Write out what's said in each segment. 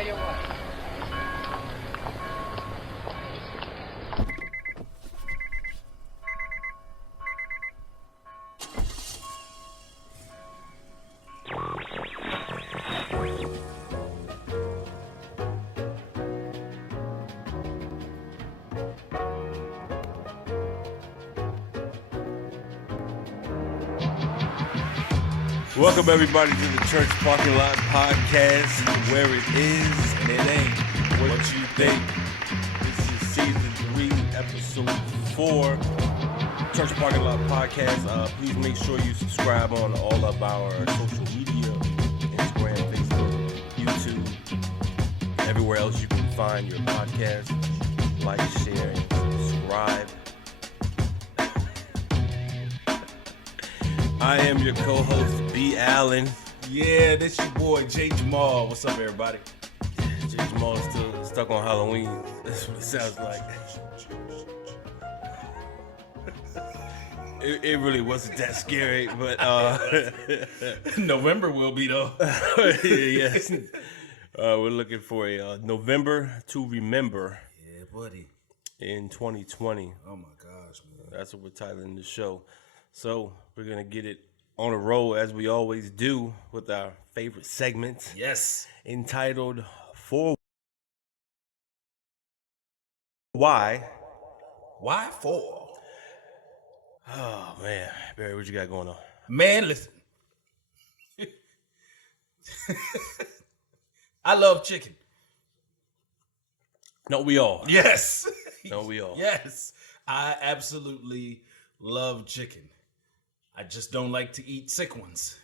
tell you what. Welcome everybody to the Church Parking Lot Podcast, where it is and it ain't what you think. This is season 3, episode 4, Church Parking Lot Podcast. Please make sure you subscribe on all of our social media, Instagram, Facebook, YouTube, everywhere else you can find your podcast. Like, share, and subscribe. I am your co-host, B. Allen. Yeah, this your boy, J. Jamal. What's up, everybody? J. Jamal is still stuck on Halloween. That's what it sounds like. It really wasn't that scary, but November will be, though. yes. We're looking for a November to remember. Yeah, buddy. In 2020. Oh, my gosh, man. That's what we're titling the show. So we're going to get it on a roll as we always do with our favorite segment. Yes. Entitled For Why. Why for? Oh, man. Barry, what you got going on? Man, listen. I love chicken. No, we all. Yes. No, we all. Yes. I absolutely love chicken. I just don't like to eat sick ones.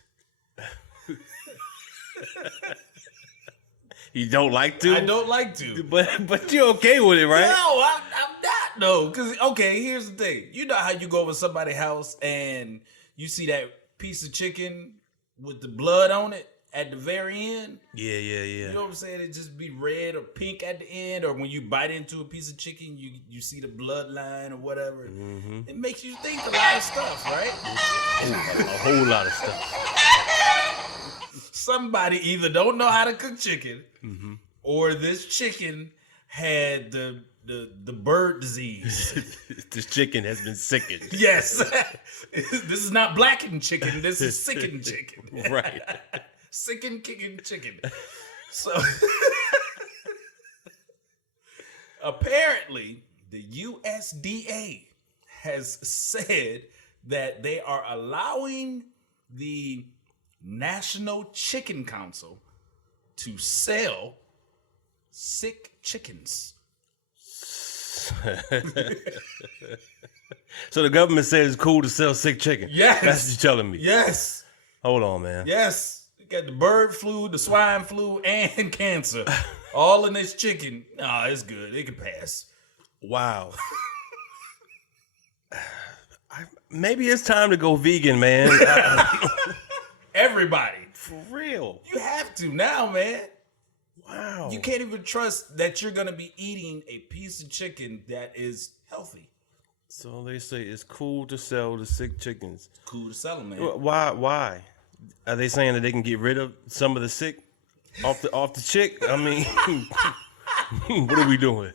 You don't like to? I don't like to. But you're okay with it, right? No, I'm not. No, because, okay, here's the thing. You know how you go over somebody's house and you see that piece of chicken with the blood on it at the very end? Yeah. You know what I'm saying? It just be red or pink at the end, or when you bite into a piece of chicken, you see the bloodline or whatever. Mm-hmm. It makes you think a lot of stuff, right? A whole lot of stuff. Somebody either don't know how to cook chicken, or this chicken had the bird disease. This chicken has been sickened. Yes. This is not blackened chicken. This is sickened chicken. Right. Sickened kicking chicken. So apparently the USDA has said that they are allowing the National Chicken Council to sell sick chickens. So the government says it's cool to sell sick chicken. Yes. That's what you're telling me. Yes. Hold on, man. Yes. You got the bird flu, the swine flu, and cancer. All in this chicken. Nah, it's good. It can pass. Wow. Maybe it's time to go vegan, man. Everybody. For real. You have to now, man. Wow. You can't even trust that you're going to be eating a piece of chicken that is healthy. So they say it's cool to sell the sick chickens. Cool to sell them, man. Why? Are they saying that they can get rid of some of the sick off the chick? I mean, what are we doing?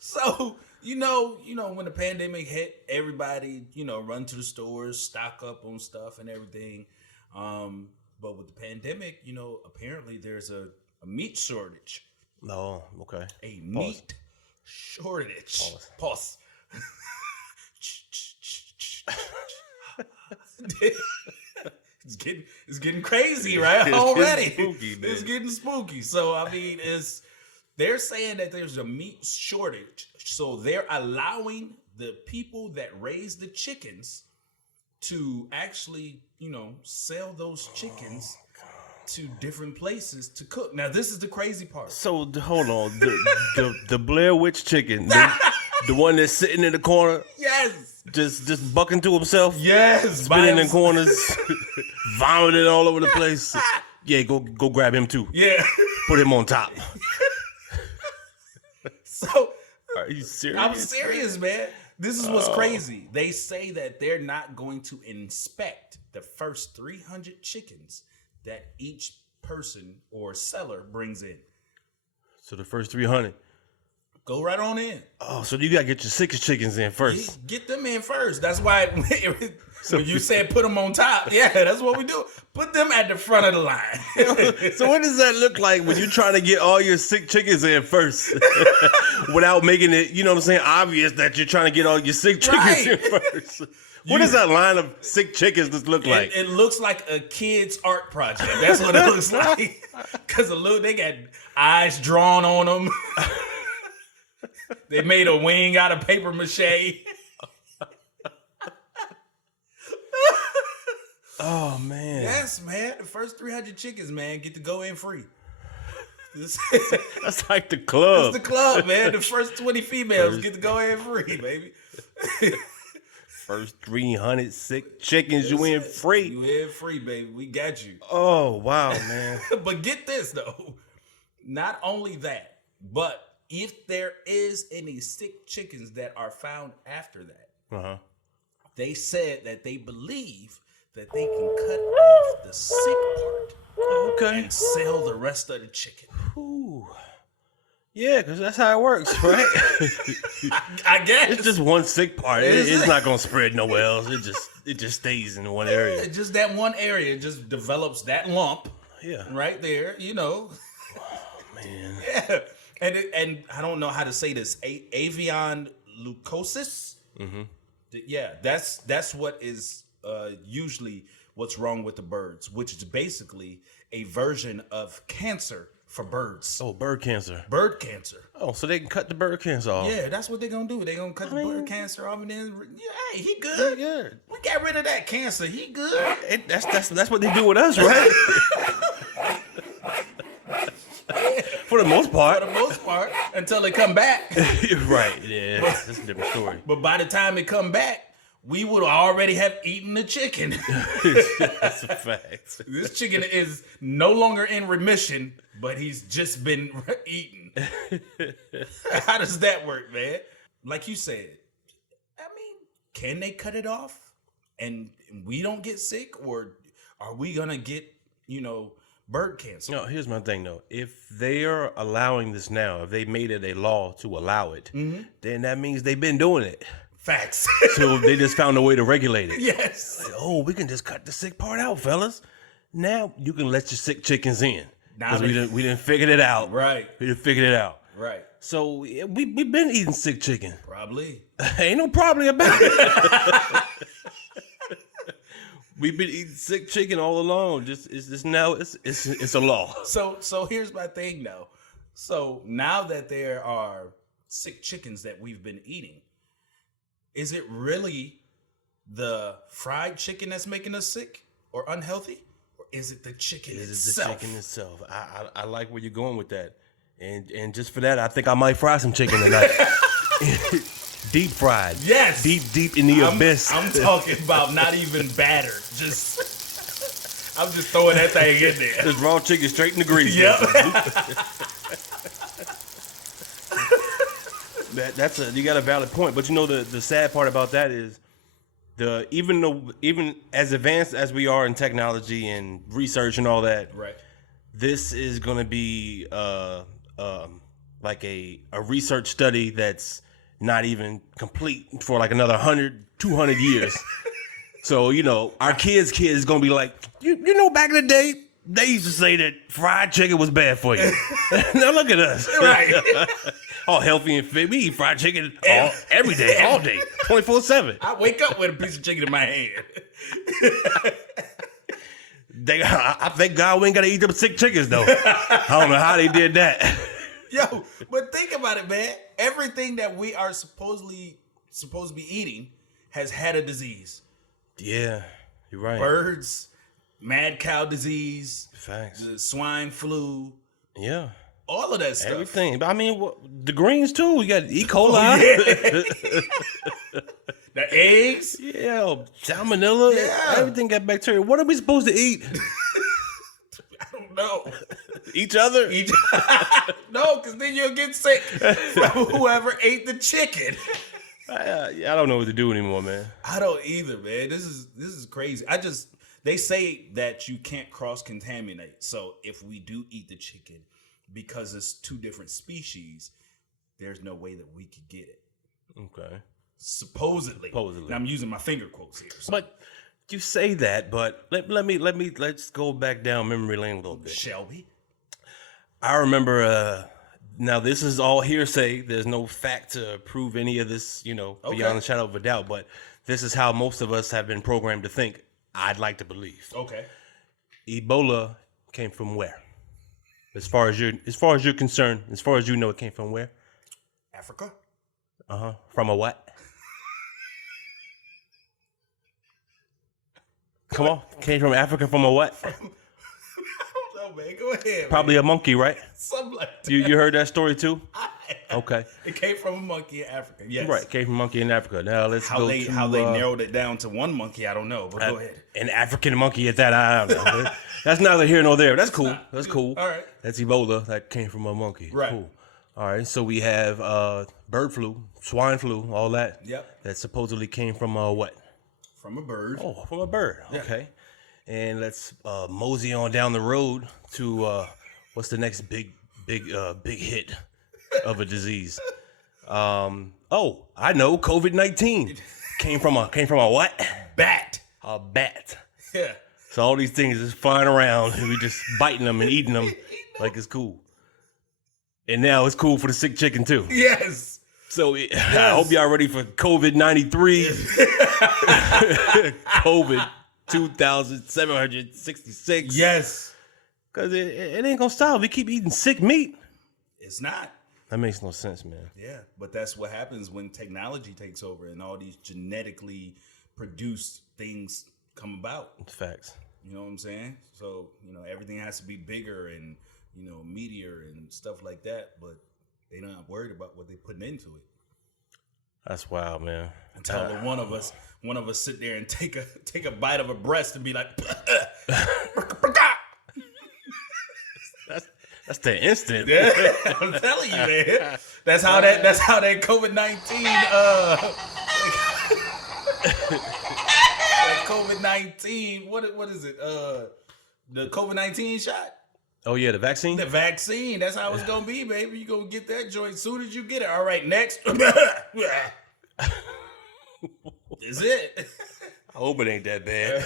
So, you know, when the pandemic hit, everybody, run to the stores, stock up on stuff and everything. But with the pandemic, apparently there's a meat shortage. Oh, okay. A meat shortage. Pause. It's getting crazy, right? Already. Spooky, man. It's getting spooky. So I mean, they're saying that there's a meat shortage. So they're allowing the people that raise the chickens to actually, sell those chickens to different places to cook. Now this is the crazy part. So hold on, the Blair Witch chicken, the one that's sitting in the corner, Yes. just bucking to himself, Yes. spinning in corners, vomiting all over the place. Yeah, go grab him too. Yeah. Put him on top. So Are you serious? I'm serious, man. This is what's crazy. They say that they're not going to inspect the first 300 chickens that each person or seller brings in. So the first 300. Go right on in. Oh, so you gotta get your 6 chickens in first. Get them in first. That's why when you said put them on top, yeah, that's what we do. Put them at the front of the line. So what does that look like when you're trying to get all your sick chickens in first, without making it, you know what I'm saying, obvious that you're trying to get all your sick chickens in first? What does that line of sick chickens just look like? It looks like a kid's art project. That's what it looks like. Because they got eyes drawn on them. They made a wing out of paper mache. Oh, man. Yes, man. The first 300 chickens, man, get to go in free. That's like the club. It's the club, man. The first 20 females get to go in free, baby. First 300 sick chickens, you in free. You in free, baby. We got you. Oh, wow, man. But get this, though. Not only that, but if there is any sick chickens that are found after that, they said that they believe that they can cut off the sick part and sell the rest of the chicken. Ooh. Yeah, because that's how it works, right? I guess. It's just one sick part. It's not going to spread nowhere else. It just stays in one area. Just that one area just develops that lump right there, you know. Oh, man. Yeah. And I don't know how to say this. Avian leukosis. Mm-hmm. Yeah, that's what is usually what's wrong with the birds, which is basically a version of cancer for birds. Oh, bird cancer. Bird cancer. Oh, so they can cut the bird cancer off. Yeah, that's what they're gonna do. They're gonna cut the bird cancer off, and then hey, he good. Yeah. We got rid of that cancer. He good. That's what they do with us, right? For the most part. For the most part, until they come back. Right, yeah. That's a different story. But by the time it come back, we would already have eaten the chicken. That's a fact. This chicken is no longer in remission, but he's just been eaten. How does that work, man? Like you said, I mean, can they cut it off and we don't get sick, or are we gonna get, bird cancer? No, here's my thing though. If they are allowing this now, if they made it a law to allow it, then that means they've been doing it. Facts. So they just found a way to regulate it. Yes. Like, oh, we can just cut the sick part out, fellas. Now you can let your sick chickens in. Because we didn't figure it out. Right. We didn't figure it out. Right. So we've been eating sick chicken. Probably. Ain't no problem about it. We've been eating sick chicken all along. It's a law. So here's my thing though. So now that there are sick chickens that we've been eating, is it really the fried chicken that's making us sick or unhealthy? Or is it the chicken itself? The chicken itself. I like where you're going with that. And just for that, I think I might fry some chicken tonight. Deep fried. Yes. Deep in the abyss. I'm talking about not even battered. I'm just throwing that thing in there. Just raw chicken straight in the grease. Yep. You got a valid point. But the sad part about that is even as advanced as we are in technology and research and all that, right? This is going to be like a research study that's not even complete for like another 100, 200 years. So, our kids is going to be like, back in the day, they used to say that fried chicken was bad for you. Now look at us. Right. All healthy and fit. We eat fried chicken every day, all day, 24/7. I wake up with a piece of chicken in my hand. I thank God we ain't got to eat them sick chickens, though. I don't know how they did that. Yo, but think about it, man. Everything that we are supposed to be eating has had a disease. Yeah, you're right. Birds, mad cow disease, facts, the swine flu. Yeah. All of that stuff. Everything. I mean, the greens, too. We got E. coli. Yeah. The eggs. Yeah, salmonella. Yeah. Everything got bacteria. What are we supposed to eat? I don't know. Each other? No, because then you'll get sick from whoever ate the chicken. I don't know what to do anymore, man. I don't either, man. This is crazy. They say that you can't cross-contaminate. So if we do eat the chicken, because it's two different species, there's no way that we could get it. Okay. Supposedly. And I'm using my finger quotes here. So. But you say that, but let's go back down memory lane a little bit. Shall we? I remember. Now this is all hearsay. There's no fact to prove any of this, beyond a shadow of a doubt. But this is how most of us have been programmed to think. I'd like to believe. Okay. Ebola came from where? As far as you're concerned, as far as you know, it came from where? Africa. From a what? Come on. Came from Africa from a what? I don't know, man. Go ahead. Probably man. a monkey, right? Something like that. You heard that story too? Okay. It came from a monkey in Africa. Yes. Right. Came from a monkey in Africa. Now let's how go they to how they narrowed it down to one monkey. I don't know. But go ahead. An African monkey at that. I don't know. That's neither here nor there. That's cool. That's cool. All right. That's Ebola. That came from a monkey. Right. Cool. All right. So we have bird flu, swine flu, all that. Yep. That supposedly came from what? From a bird. Oh, from a bird. Yeah. Okay. And let's mosey on down the road to what's the next big hit of a disease? Oh, I know. COVID-19 came from a what? Bat. A bat. Yeah. So all these things is flying around and we just biting them and eating them like it's cool. And now it's cool for the sick chicken too. Yes. So I hope y'all ready for COVID-93. COVID 2,766. Yes. Because it ain't gonna stop. We keep eating sick meat. It's not. That makes no sense, man. Yeah, but that's what happens when technology takes over and all these genetically produced things come about. Facts. You know what I'm saying? So, everything has to be bigger and, meatier and stuff like that, but they're not worried about what they're putting into it. That's wild, man. Until one of us sit there and take a bite of a breast and be like, that's the instant. yeah, I'm telling you, man. That's how that COVID-19 COVID-19 what is it? The COVID-19 shot? Oh yeah, the vaccine? The vaccine. That's how it's gonna be, baby. You gonna get that joint as soon as you get it. All right, next. Is it? I hope it ain't that bad.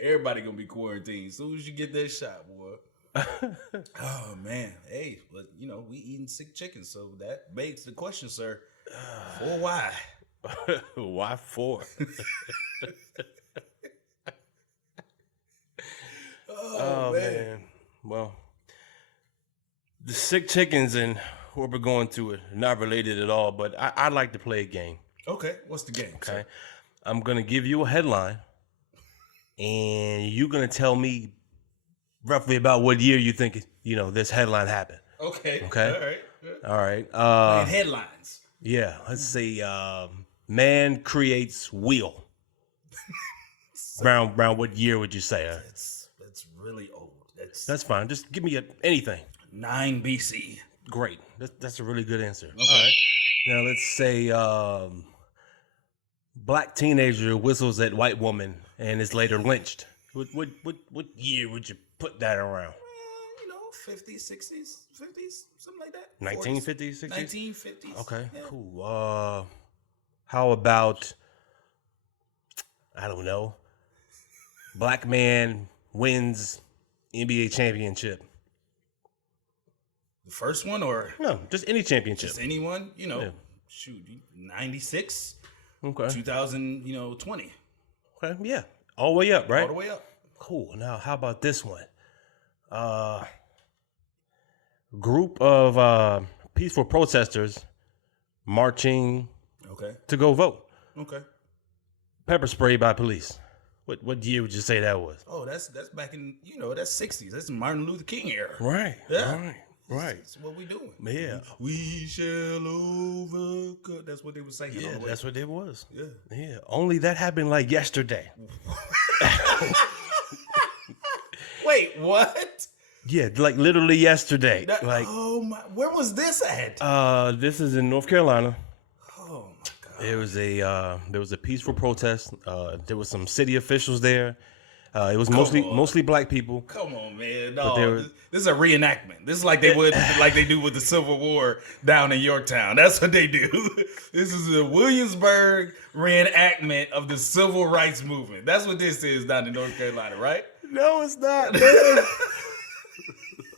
Everybody gonna be quarantined as soon as you get that shot, boy. Oh man, hey, but we eating sick chicken, so that begs the question, sir. For why? Why for? Oh man. Well, the sick chickens and what we're going to are not related at all, but I'd like to play a game. Okay, what's the game? Okay. Sir? I'm going to give you a headline, and you're going to tell me roughly about what year you think, this headline happened. Okay. Okay. All right. All right. Headlines. Yeah. Let's say man creates wheel. Around what year would you say? That's really old. That's fine. Just give me anything. 9 BC. Great. That's a really good answer. Okay. All right. Now let's say black teenager whistles at white woman and is later lynched. What year would you put that around? 50s, 60s, 50s, something like that. 1950s, 60s? 1950s. Okay, yeah. cool. How about, I don't know, black man wins NBA championship? The first one or? No, just any championship. Just anyone, Yeah. Shoot, 96, Okay. 2020. Okay, yeah. All the way up, right? All the way up. Cool. Now, how about this one? Group of peaceful protesters marching Okay. to go vote. Okay. Pepper spray by police. What year would you say that was? Oh, that's back in, that's 60s. That's Martin Luther King era. Right. Yeah. Right. That's what we doing. Yeah. We shall overcome. That's what they were saying. Yeah, that's what it was. Yeah. Yeah. Only that happened like yesterday. Wait, what? Yeah, like literally yesterday. Oh my! Where was this at? This is in North Carolina. Oh my God! There was a peaceful protest. There was some city officials there, It was on. mostly black people. Come on, man. But No, they were- this is a reenactment. This is like they do with the Civil War down in Yorktown. That's what they do. This is a Williamsburg reenactment of the Civil Rights Movement. That's what this is down in North Carolina, right? No, it's not, man.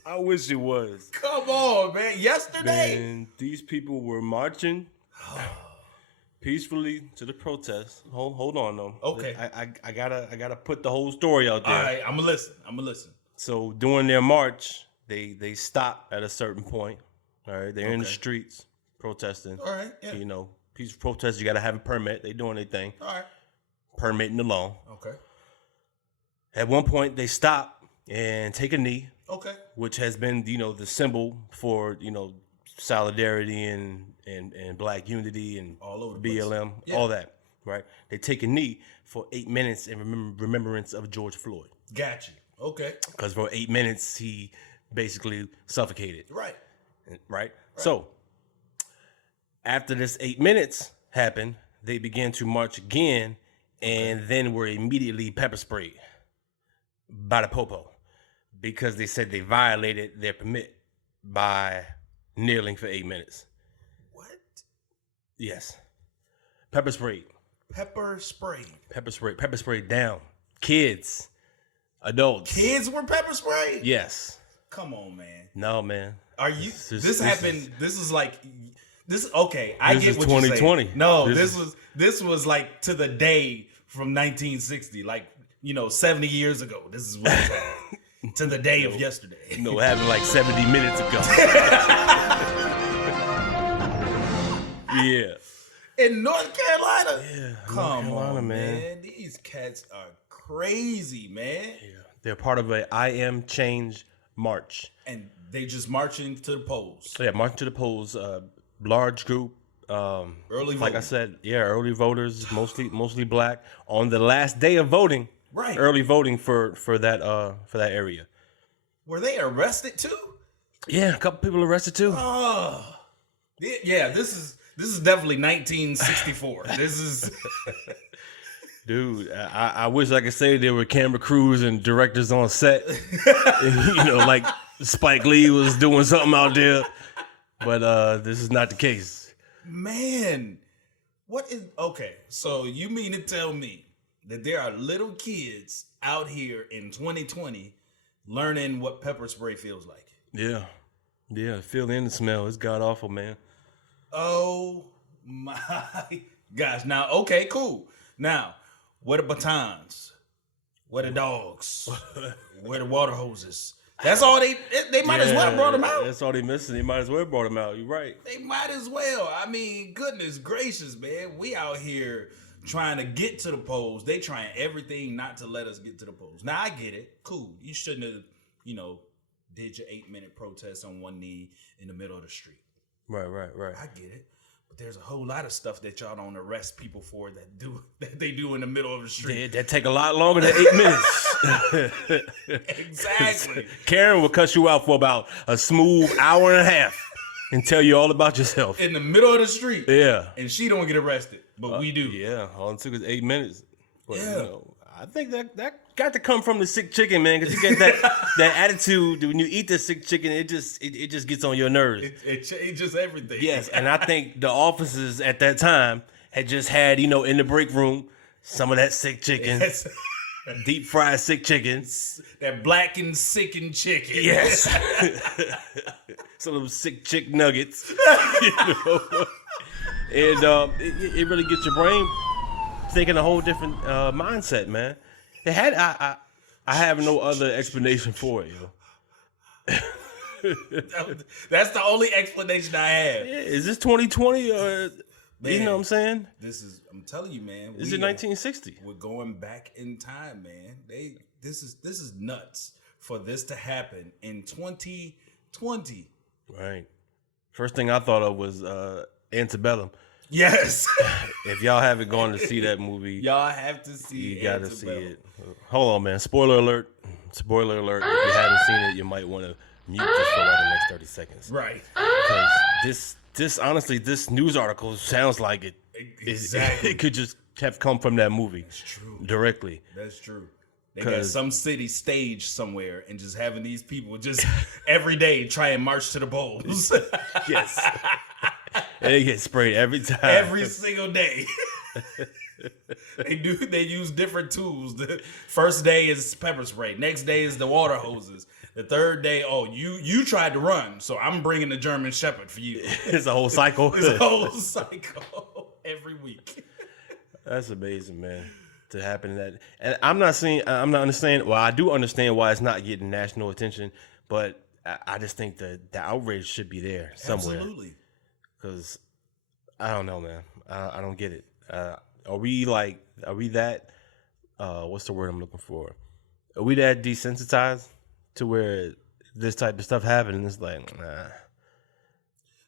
I wish it was. Come on, man. Yesterday. And these people were marching peacefully to the protest. Hold on, though. Okay. I gotta put the whole story out there. All right, I'm gonna listen. So during their march, they stop at a certain point. All right, they're in the Okay. streets protesting. All right, yeah. You know, peaceful protest. You gotta have a permit. They doing their thing, All right. permitting the law. Okay. At one point, they stop and take a knee, Okay. which has been, the symbol for, solidarity and black unity and All over the place. BLM, Yeah. all that, right? They take a knee for 8 minutes in remembrance of George Floyd. Got you. Okay. Because for 8 minutes, he basically suffocated, Right. right? So after this 8 minutes happened, they began to march again and then were immediately pepper sprayed by the popo because they said they violated their permit by kneeling for 8 minutes. What? Yes. Pepper sprayed. Pepper sprayed. Pepper sprayed down. Kids. Adults. Kids were pepper sprayed? Yes. Come on, man. No, man. Are you? This This happened. This is like this. Okay, I This get is what you're 2020. saying. No, This this was like to the day from 1960, like 70 years ago. This is what was happening. To the day of yesterday. It happened like 70 minutes ago. Yeah. In North Carolina. Yeah. Come North Carolina, on, man. man. These cats are crazy, man. Yeah. They're part of a I Am Change march. And they just marching to the polls. So yeah, marching to the polls, large group. Early Like I voting. said, yeah, early voters, mostly black. On the last day of voting, Right. early voting for that area. Were they arrested too? Yeah, a couple people arrested too. Oh, yeah. This is definitely 1964. This is Dude, I wish I could say there were camera crews and directors on set. Like Spike Lee was doing something out there. But this is not the case. man. What is okay? So you mean to tell me that there are little kids out here in 2020 learning what pepper spray feels like? Yeah. Yeah, feel in the smell. It's god awful, man. Oh my gosh! Now, okay, cool. Now, where the batons? Where the dogs? Where the water hoses? That's all they might as well have brought them out. That's all they missing. They might as well have brought them out. You're right. They might as well. I mean, goodness gracious, man. We out here trying to get to the polls. They trying everything not to let us get to the polls. Now, I get it. Cool. You shouldn't have, did your 8-minute protest on one knee in the middle of the street. Right. I get it. But there's a whole lot of stuff that y'all don't arrest people for that they do in the middle of the street. That take a lot longer than 8 minutes. Exactly. Karen will cut you out for about a smooth hour and a half and tell you all about yourself. In the middle of the street. Yeah. And she don't get arrested. But we do. Yeah, all it took was 8 minutes. But, Yeah. I think that got to come from the sick chicken, man, because you get that attitude when you eat the sick chicken. It just gets on your nerves. It changes everything. Yes, and I think the officers at that time had just had, in the break room, some of that sick chicken, Yes. deep fried sick chicken. That blackened, sickened chicken. Yes, some of them sick chick nuggets. And it really gets your brain thinking a whole different mindset, man. It had I have no other explanation for it, yo. That's the only explanation I have. Yeah, is this 2020 or you know what I'm saying? I'm telling you, man. Is it 1960? We're going back in time, man. This is nuts for this to happen in 2020. Right. First thing I thought of was Antebellum. Yes. If y'all haven't gone to see that movie, Y'all have to see you gotta see Antebellum. it. Hold on, man. Spoiler alert. Spoiler alert. If you haven't seen it, you might want to mute this for like the next 30 seconds. Right. Because this honestly, this news article sounds like it Exactly. could just have come from that movie It's true. directly. That's true. They got some city stage somewhere and just having these people just every day try and march to the polls. Yes. They get sprayed every time. Every single day. They use different tools. The first day is pepper spray. Next day is the water hoses. The third day, you tried to run, so I'm bringing the German Shepherd for you. It's a whole cycle. It's a whole cycle every week. That's amazing, man. To happen that, and I'm not understanding. Well, I do understand why it's not getting national attention, but I just think the outrage should be there somewhere. Absolutely. Because I don't know, man. I don't get it. Are we that? What's the word I'm looking for? Are we that desensitized to where this type of stuff happens? And it's like, nah.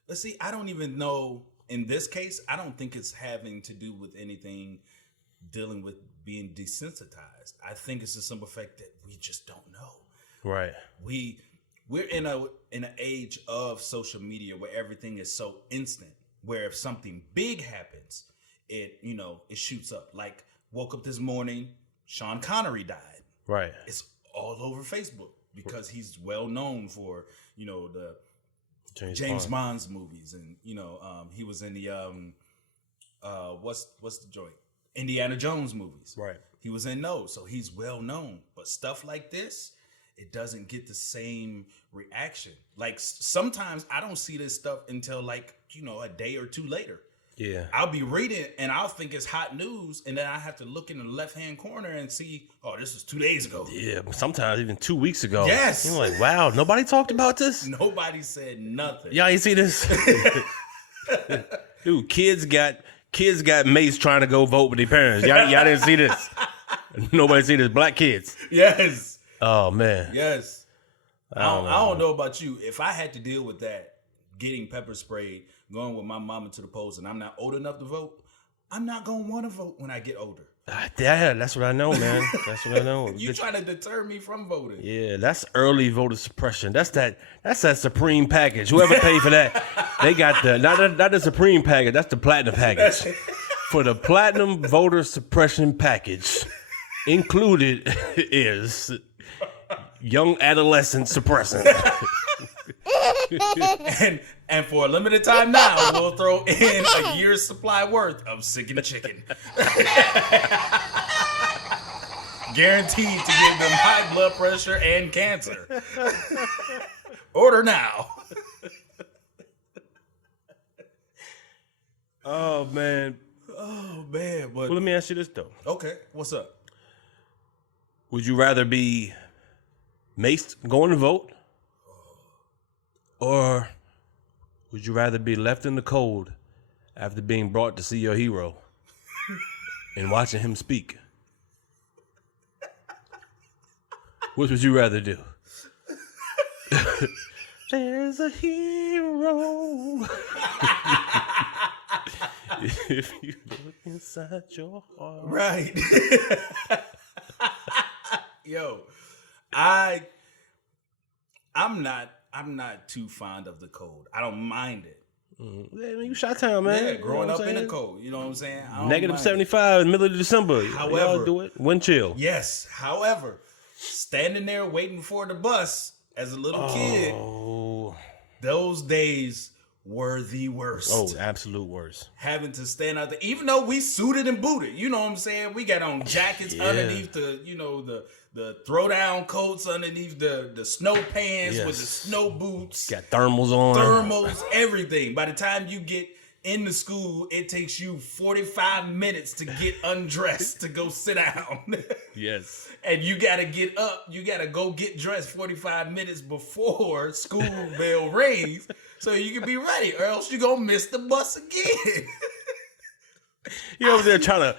Let's see. I don't even know. In this case, I don't think it's having to do with anything dealing with being desensitized. I think it's the simple fact that we just don't know. Right. We're in an age of social media where everything is so instant. Where if something big happens, it shoots up. Like, woke up this morning, Sean Connery died. Right. It's all over Facebook because he's well known for the James Bond's movies, and he was in the what's the joint? Indiana Jones movies. Right. He was in those, so he's well known. But stuff like this, it doesn't get the same reaction. Like sometimes I don't see this stuff until a day or two later. Yeah. I'll be reading and I'll think it's hot news, and then I have to look in the left-hand corner and see, this was 2 days ago. Yeah, sometimes even 2 weeks ago. Yes. You're like, wow, nobody talked about this? Nobody said nothing. Y'all ain't see this? Dude, kids got mates trying to go vote with their parents. Y'all didn't see this. Nobody see this. Black kids. Yes. Oh, man. Yes. I don't know about you. If I had to deal with that, getting pepper sprayed, going with my mama to the polls, and I'm not old enough to vote, I'm not going to want to vote when I get older. Yeah, that's what I know, man. That's what I know. You trying to deter me from voting. Yeah, that's early voter suppression. That's that Supreme package. Whoever paid for that, they got not the Supreme package, that's the Platinum package. For the Platinum voter suppression package, included is young adolescent suppressant. and for a limited time now, we'll throw in a year's supply worth of sickened chicken. Guaranteed to give them high blood pressure and cancer. Order now. Oh, man. But well, let me ask you this, though. Okay, what's up? Would you rather be maced going to vote? Or would you rather be left in the cold after being brought to see your hero and watching him speak? What would you rather do? There's a hero. If you look inside your heart. Right. Yo, I'm not too fond of the cold. I don't mind it. Yeah, you Chi-Town, man. Yeah, growing up in the cold. You know what I'm saying? Negative 75 in the middle of December. However, y'all do it. Wind chill. Yes. However, standing there waiting for the bus as a little kid, those days were the worst. Oh, absolute worst. Having to stand out there, even though we suited and booted. You know what I'm saying? We got on jackets underneath the throw down coats underneath the snow pants with the snow boots. Got thermals on. Thermals, everything. By the time you get into school, it takes you 45 minutes to get undressed to go sit down. Yes. And you got to get up. You got to go get dressed 45 minutes before school bell rings so you can be ready, or else you're going to miss the bus again. You over there trying to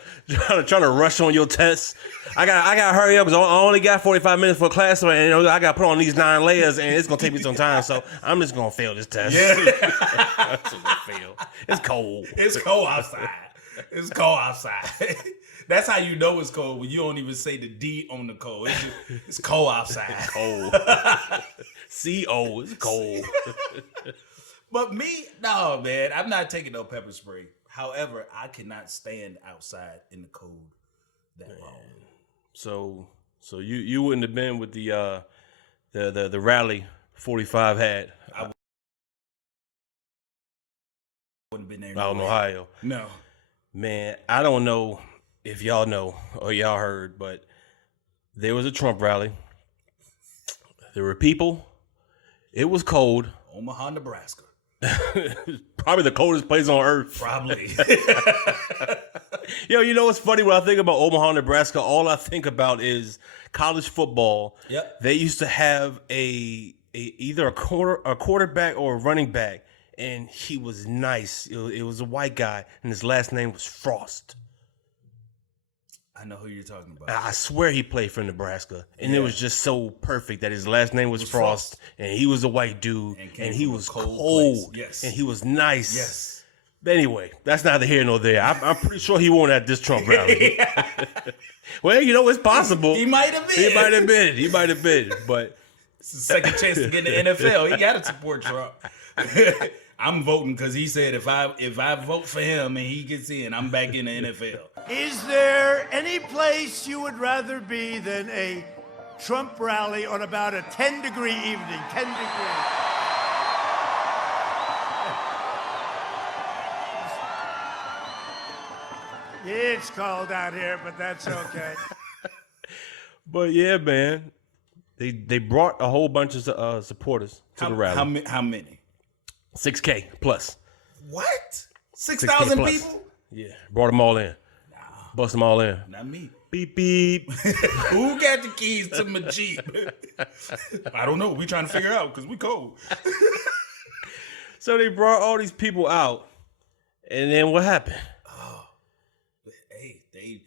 rush on your tests. I got to hurry up because I only got 45 minutes for class, and I got to put on these 9 layers, and it's gonna take me some time. So I'm just gonna fail this test. Yeah, I'm just gonna fail. It's cold. It's cold outside. It's cold outside. That's how you know it's cold when you don't even say the D on the cold. It's cold outside. It's cold. C-O. It's cold. But me, no, man, I'm not taking no pepper spray. However, I cannot stand outside in the cold that long. So So you wouldn't have been with the rally 45 had Wouldn't have been there. out in Ohio. No. Man, I don't know if y'all know or y'all heard, but there was a Trump rally. There were people. It was cold. Omaha, Nebraska. Probably the coldest place on earth. Probably. Yo, you know what's funny? When I think about Omaha, Nebraska, all I think about is college football. Yep. They used to have either a quarterback or a running back, and he was nice. It was a white guy, and his last name was Frost. I know who you're talking about. I swear he played for Nebraska, and it Yeah. was just so perfect that his last name was Frost, and he was a white dude, and he from a was cold cold, place. Yes. and he was nice. Yes. But anyway, that's neither here nor there. I'm pretty sure he won at this Trump rally. Well, you know, it's possible. He might have been. He might have been. He might have been. But It's his second chance to get in the NFL. He got to support Trump. I'm voting because he said if I vote for him and he gets in, I'm back in the NFL. Is there any place you would rather be than a Trump rally on about a 10-degree evening? 10 degrees. It's cold out here, but that's okay. But yeah, man, they brought a whole bunch of supporters to the rally. How many? 6K plus. What? 6K 6,000 plus. people? Yeah, brought them all in. Bust them all in. Not me. Beep beep. Who got the keys to my Jeep? I don't know. We trying to figure out because we cold. So they brought all these people out, and then what happened? Hey,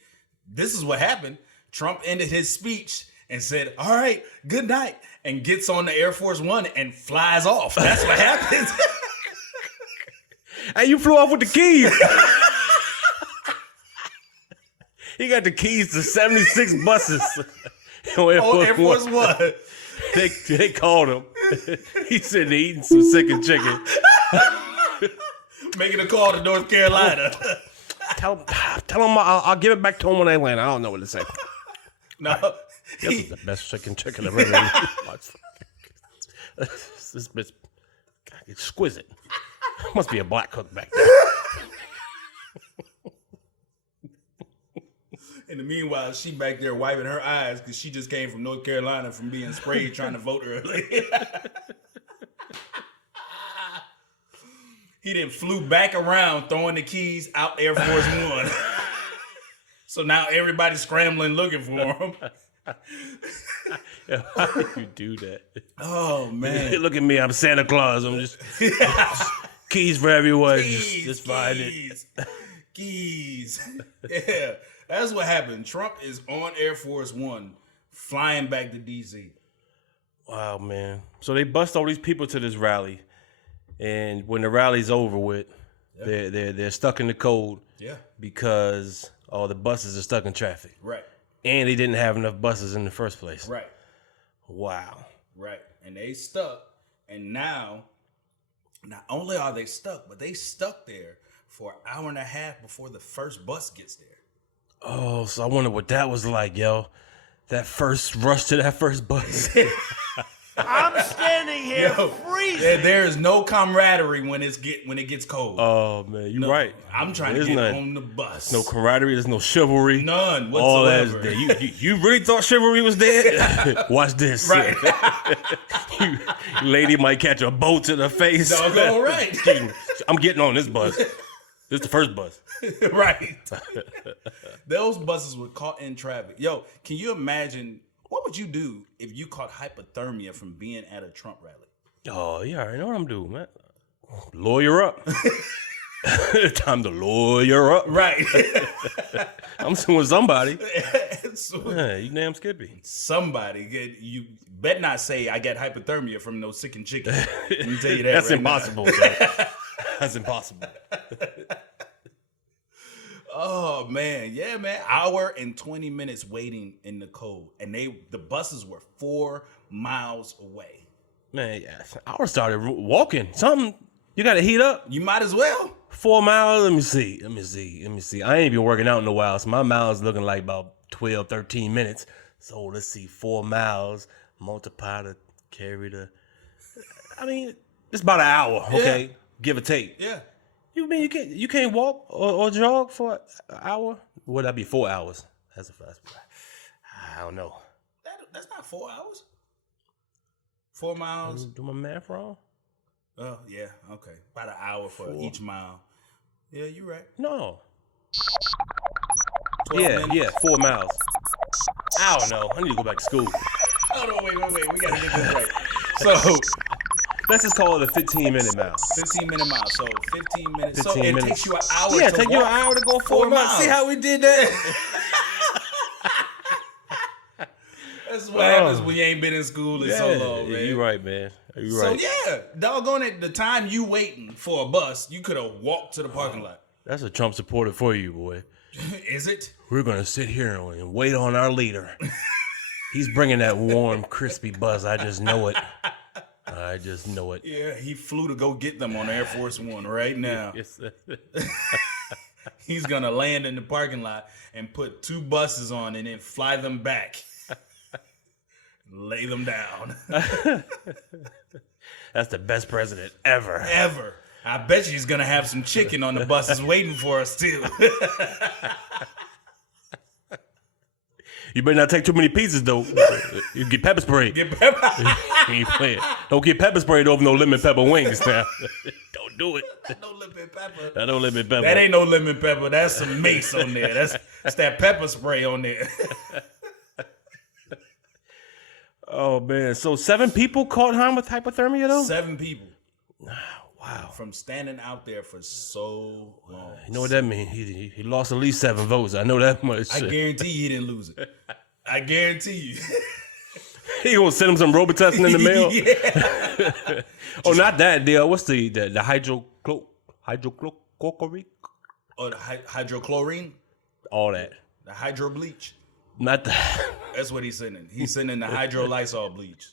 this is what happened. Trump ended his speech and said, "All right, good night," and gets on the Air Force One and flies off. That's what happens. Hey, you flew off with the keys. He got the keys to 76 buses on Air Force One. They called him. He said they're eating some chicken. Making a call to North Carolina. Tell him I'll give it back to him when I land. I don't know what to say. No. This is the best chicken I've ever eaten. This bitch, exquisite. Must be a black cook back there. In the meanwhile, she back there wiping her eyes because she just came from North Carolina from being sprayed trying to vote early. He then flew back around throwing the keys out Air Force One. So now everybody's scrambling looking for him. How do you do that? Oh, man. Look at me, I'm Santa Claus. I'm just keys for everyone. Keys, just find it. Keys. Yeah, that's what happened. Trump is on Air Force One, flying back to D.C. Wow, man. So they bust all these people to this rally, and when the rally's over with, they're stuck in the cold. Yeah. Because all the buses are stuck in traffic. Right. And they didn't have enough buses in the first place. Right. Wow. Right. And they stuck. And now, not only are they stuck, but they stuck there for an hour and a half before the first bus gets there. Oh, so I wonder what that was like, yo. That first rush to that first bus. I'm standing here freezing. There is no camaraderie when it gets cold. Oh, man, you're right. I'm trying to get on the bus. No camaraderie, there's no chivalry. None whatsoever. All that is dead. You really thought chivalry was dead? Watch this. Right. Lady might catch a bolt to the face. Doggone right. I'm getting on this bus. This is the first bus. Right. Those buses were caught in traffic. Yo, can you imagine, what would you do if you caught hypothermia from being at a Trump rally? Oh, you already know what I'm doing, man. Lawyer up. Time to lawyer up. Right. I'm suing somebody. So, Yeah, you damn Skippy. somebody, you bet not say I got hypothermia from no sick and chicken. Let me tell you that. That's right impossible, now. sir. That's impossible. Oh man, yeah, man. Hour and 20 minutes waiting in the cold, and the buses were 4 miles away. Man, yeah, I started walking. Something, you got to heat up. You might as well. 4 miles, let me see. I ain't been working out in a while, so my miles looking like about 12, 13 minutes. So let's see, 4 miles, multiply the, carry the. I mean, it's about an hour, okay? Yeah. Give or take. Yeah. You mean you can't walk or jog for an hour? Would that be 4 hours? That's a fast. I don't know. That's not 4 hours. 4 miles. Do my math wrong? Oh, yeah. Okay. About an hour for each mile. Yeah, you're right. No. 12 minutes. 4 miles. I don't know. I need to go back to school. Hold on, wait. We gotta get this right. So, Let's just call it a 15-minute mile. 15-minute mile. So 15 minutes. 15 so it minutes. takes you an hour. Yeah, to take you an walk hour to go 4 4 miles. miles. See how we did that? That's what happens when you ain't been in school in so long, man. You're right, man. You're So right. yeah, doggone it. The time you waiting for a bus, you could have walked to the parking lot. That's a Trump supporter for you, boy. Is it? We're going to sit here and wait on our leader. He's bringing that warm, crispy buzz. I just know it. I just know it. Yeah, he flew to go get them on Air Force One right now. Yes, sir. He's gonna land in the parking lot and put 2 buses on and then fly them back. Lay them down. That's the best president ever. Ever. I bet you he's gonna have some chicken on the buses waiting for us too. You better not take too many pieces, though. You get pepper spray. Get pepper. You ain't playing. Don't get pepper sprayed over no lemon pepper wings now. Don't do it. No lemon pepper. I don't lemon pepper. That ain't no lemon pepper. That's some mace on there. That's that pepper spray on there. Oh, man. So 7 people caught harm with hypothermia, though? 7 people Wow. from standing out there for so long. You know what that means? He lost at least 7 votes. I know that much. I guarantee he didn't lose it. I guarantee you. He gonna send him some Robitussin in the mail? Yeah. Oh, not that deal. What's the hydrochloric? Or the hydrochlorine, All that. the hydro bleach. Not that. That's what he's sending. He's sending the hydro Lysol bleach.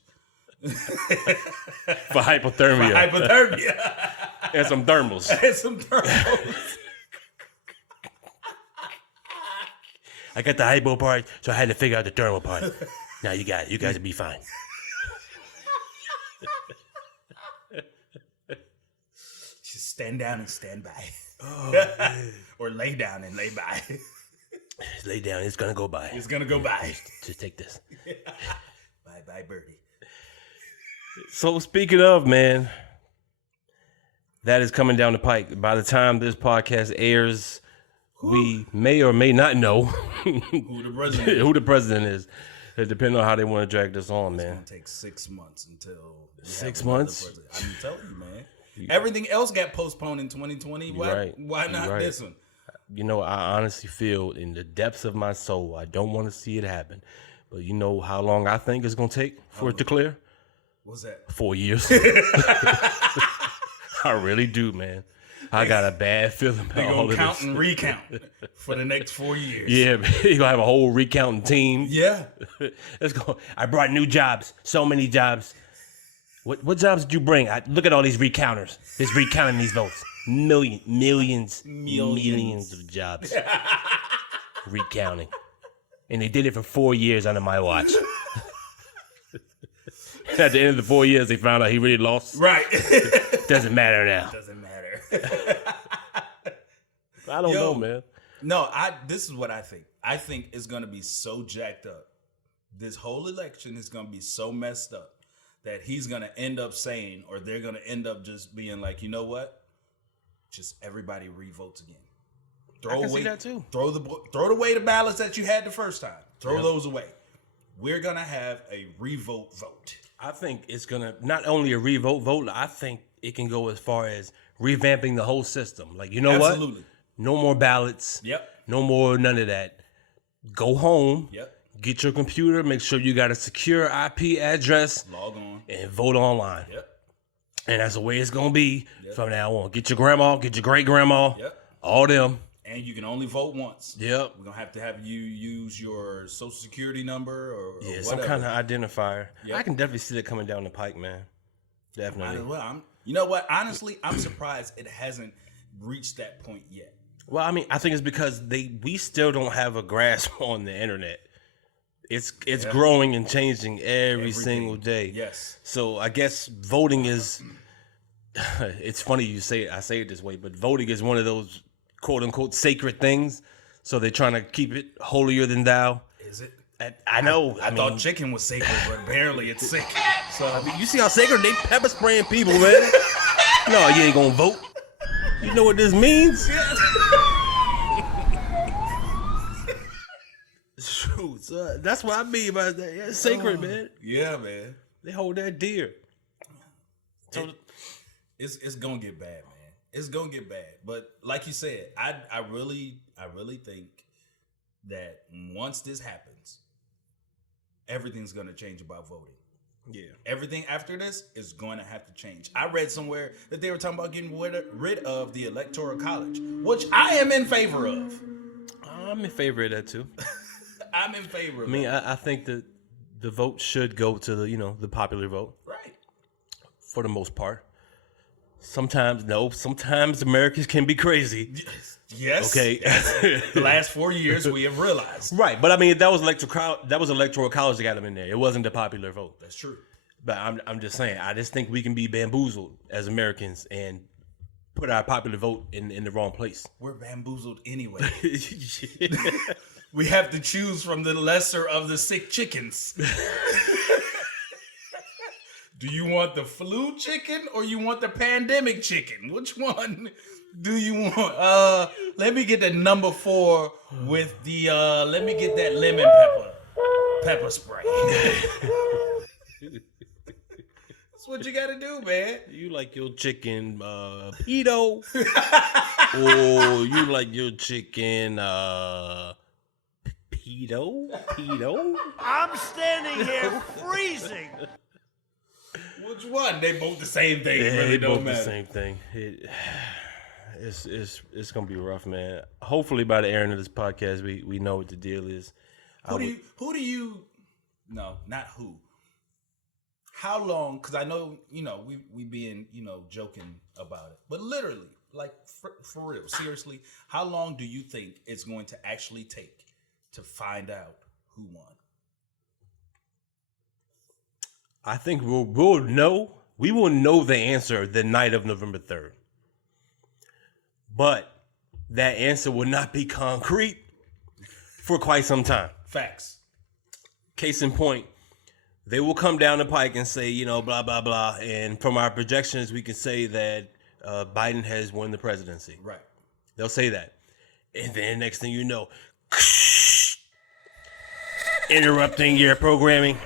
For hypothermia. Hypothermia. And some thermals. And some thermals. I got the hypo part, so I had to figure out the thermal part. Now you got it. You guys will be fine. Just stand down and stand by. Or lay down and lay by. Lay down. It's gonna go by. It's gonna go by. Just take this. Bye bye, birdie. So speaking of, man, that is coming down the pike. By the time this podcast airs, we may or may not know Who the president is. who the president is. It depends on how they want to drag this on, It's man. gonna take 6 months until we have 6 another months? president. I'm telling you, man. Everything else got postponed in 2020. Why? right. Why not You're right. this one? You know, I honestly feel in the depths of my soul, I don't want to see it happen. But you know how long I think it's going to take for it to clear? What's that? 4 years. I really do, man. I got a bad feeling They about all gonna of count this. and recount for the next 4 years. Yeah, man. You're going to have a whole recounting team. Yeah. Let's go. I brought new jobs. So many jobs. What jobs did you bring? Look at all these recounters. Just recounting these votes. Millions of jobs. Recounting. And they did it for 4 years under my watch. At the end of the 4 years, they found out he really lost. Right. Doesn't matter now. Doesn't matter. I don't know, man. No, this is what I think. I think it's gonna be so jacked up. This whole election is gonna be so messed up that he's gonna end up saying, or they're gonna end up just being like, you know what? Just everybody revotes again. Throw I can away see that too. Throw away the ballots that you had the first time. Throw those away. We're gonna have a revote vote. I think it's going to, not only a revote vote, I think it can go as far as revamping the whole system. Like, you know what? Absolutely. No more ballots. Yep. No more none of that. Go home. Yep. Get your computer. Make sure you got a secure IP address Log on. and vote online. Yep. And that's the way it's going to be from now on. Get your grandma, get your great grandma, Yep. all them. And you can only vote once. Yep. We're gonna have you use your social security number or Yeah, whatever. some kind of identifier. Yep. I can definitely see that coming down the pike, man. Might Definitely. as well. You know what? Honestly, I'm surprised it hasn't reached that point yet. Well, I mean, I think it's because we still don't have a grasp on the internet. It's growing and changing every single day. Yes. So I guess voting is. It's funny you say it. I say it this way, but voting is one of those quote unquote sacred things. So they're trying to keep it holier than thou. Is it? I know. I thought chicken was sacred, but apparently it's sick. So I mean, you see how sacred they pepper spraying people, man. No, you ain't gonna vote. You know what this means? Shoot, so that's what I mean by that. Yeah, it's sacred, man. yeah, man. They hold that dear. So It's gonna get bad, man. It's gonna get bad. But like you said, I really think that once this happens, everything's gonna change about voting. yeah, Everything after this is going to have to change. I read somewhere that they were talking about getting rid of the Electoral College, which I am in favor of. I'm in favor of that too. I'm in favor of I mean, that. I think that the vote should go to the popular vote Right. for the most part. Sometimes sometimes Americans can be crazy. Yes. Okay. The last 4 years we have realized. Right, but I mean that was electoral college that got them in there. It wasn't the popular vote. That's true. But I'm just saying, I just think we can be bamboozled as Americans and put our popular vote in the wrong place. We're bamboozled anyway. We have to choose from the lesser of the sick chickens. Do you want the flu chicken or you want the pandemic chicken? Which one do you want? Let me get the number 4 with the let me get that lemon pepper spray. That's what you gotta do, man. You like your chicken pedo, or you like your chicken pedo? I'm standing here freezing. Which one? They both the same thing. It Yeah, really they don't both matter. the same thing. It's gonna be rough, man. Hopefully, by the airing of this podcast, we know what the deal is. Who do you? No, not who. How long? Because I know we being joking about it, but literally, like for real, seriously, how long do you think it's going to actually take to find out who won? I think we'll know. We will know the answer the night of November 3rd. But that answer will not be concrete for quite some time. Facts. Case in point, they will come down the pike and say, blah, blah, blah. And from our projections, we can say that Biden has won the presidency. Right. They'll say that. And then next thing you know, interrupting your programming.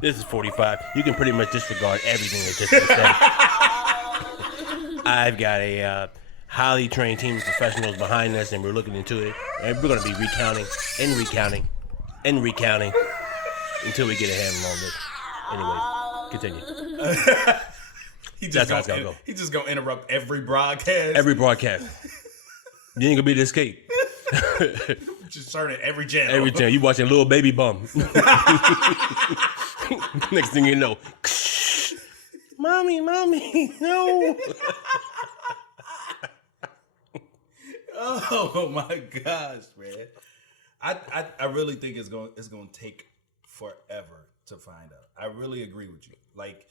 This is 45. You can pretty much disregard everything that just been said. I've got a highly trained team of professionals behind us, and we're looking into it. And we're going to be recounting and recounting and recounting until we get a handle on this. Anyway, continue. That's how it's gonna go. He's just gonna interrupt every broadcast. Every broadcast. You ain't gonna be the escape. Just turn it every channel. Every time you watching Little Baby Bum. Next thing you know, mommy, no. Oh my gosh, man! I really think it's going to take forever to find out. I really agree with you. Like,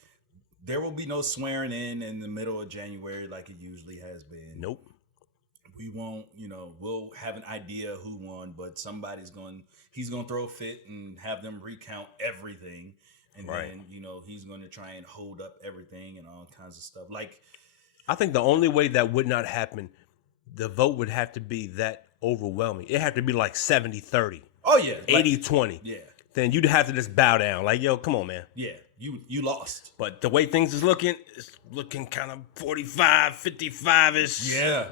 there will be no swearing in the middle of January like it usually has been. Nope. We won't, we'll have an idea who won, but he's going to throw a fit and have them recount everything. And Right. then, he's going to try and hold up everything and all kinds of stuff. Like, I think the only way that would not happen, the vote would have to be that overwhelming. It had to be like 70-30. oh yeah. 80-20. Yeah. Then you'd have to just bow down. Like, yo, come on, man. Yeah. You lost. But the way things is looking, it's looking kind of 45, 55-ish. Yeah.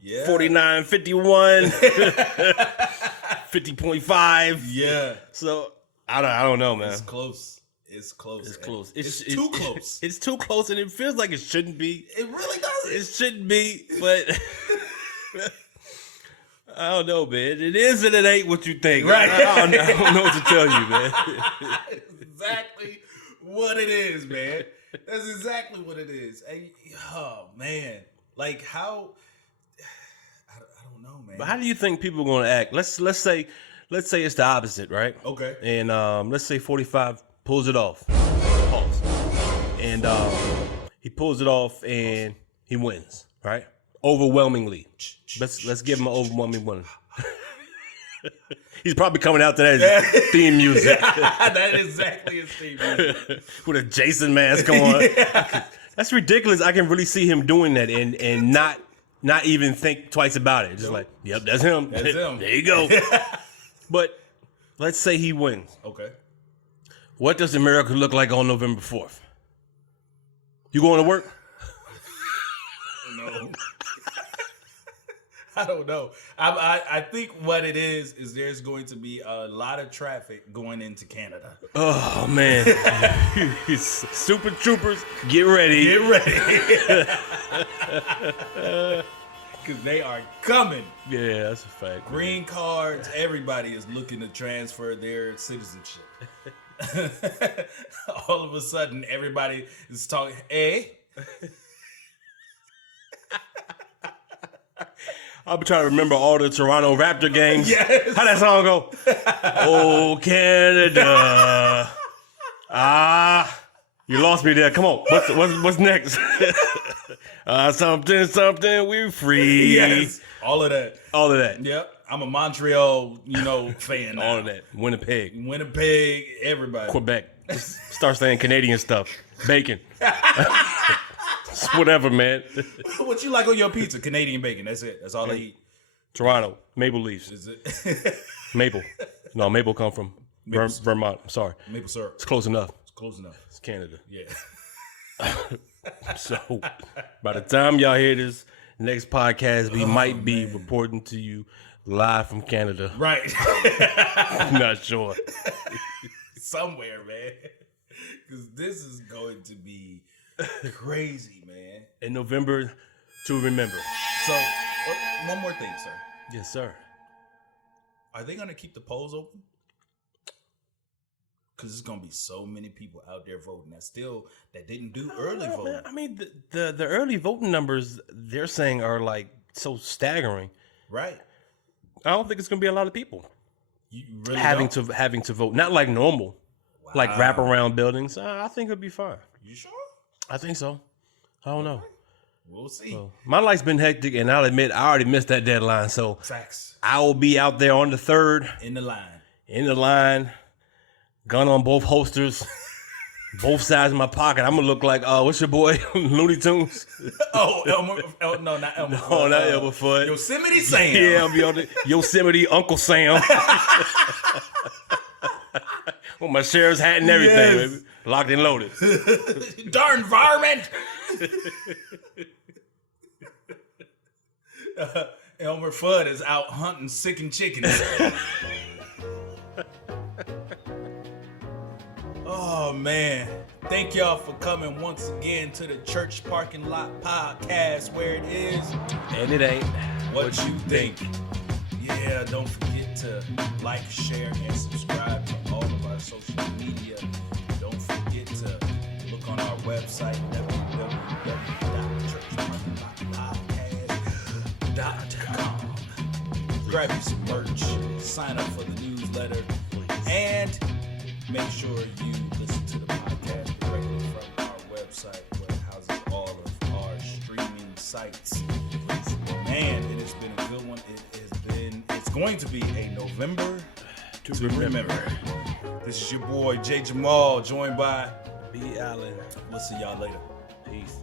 Yeah. 49, 51, 50.5. Yeah. So, I don't know, man. It's close. It's close. It's close. It's too close. It's too close, and it feels like it shouldn't be. It really doesn't. It shouldn't be, but I don't know, man. It is and it ain't what you think. Right. I don't know what to tell you, man. Exactly what it is, man. That's exactly what it is. Oh man, like how? I don't know, man. But how do you think people are going to act? Let's say let's say it's the opposite, right? Okay. And let's say 45 pulls it off. Pause. And he pulls it off and he wins, right? Overwhelmingly. Let's give him an overwhelming win. He's probably coming out to that theme music. That is exactly his theme music. With a Jason mask on. That's ridiculous. I can really see him doing that and not even think twice about it. Just like, yep, that's him. That's him. There you go. But let's say he wins. Okay. What does America look like on November 4th? You going to work? No. I don't know. I think what it is there's going to be a lot of traffic going into Canada. Oh, man. Super Troopers, get ready. Get ready. Because they are coming. Yeah, that's a fact. Green cards, everybody is looking to transfer their citizenship. All of a sudden, everybody is talking, hey. I'll be trying to remember all the Toronto Raptor games. Yes. How that song go? Oh, Canada. You lost me there. Come on. What's next? Something, we're free. Yes. All of that. All of that. Yep. I'm a Montreal, fan now. All of that. Winnipeg, everybody. Quebec. Just start saying Canadian stuff. Bacon. Whatever, man. What you like on your pizza? Canadian bacon. That's it. That's all they eat. Toronto. Maple Leafs. Is it? Maple. No, Maple come from Vermont. I'm sorry. Maple syrup. It's close enough. It's close enough. It's Canada. Yeah. So by the time y'all hear this next podcast, we might be reporting to you live from Canada. Right. I'm not sure. Somewhere, man. Because this is going to be crazy, man. In November to remember. So, one more thing, sir. Yes, sir. Are they going to keep the polls open? Because there's going to be so many people out there voting that didn't do early voting. Man. I mean, the early voting numbers they're saying are like so staggering. Right. I don't think it's going to be a lot of people You really having don't? to vote. Not like normal, like wraparound buildings. I think it'll be fine. You sure? I think so. I don't know. We'll see. So, my life's been hectic, and I'll admit I already missed that deadline. So Facts. I will be out there on the 3rd, In the line. gun on both holsters, both sides of my pocket. I'm gonna look like, what's your boy, Looney Tunes? Oh, no, not Elmer. Oh, not Elmerfoot. Yosemite Sam. Yeah, I'll be on the Yosemite Uncle Sam. With my sheriff's hat and everything, Yes. baby. Locked and loaded. Darn varmint. Elmer Fudd is out hunting sickened chickens. Oh, man. Thank y'all for coming once again to the Church Parking Lot Podcast, where it is And it ain't what you think. Yeah, don't forget to like, share, and subscribe to all of our social media. Don't forget to look on our website, www.churchparkinglotpodcast.com. Grab you some merch, sign up for the newsletter, and make sure you listen to the podcast directly from our website, where it houses all of our streaming sites. Man, it has been a good one. It's going to be a November to remember. This is your boy, Jay Jamal, joined by B. Allen. We'll see y'all later. Peace.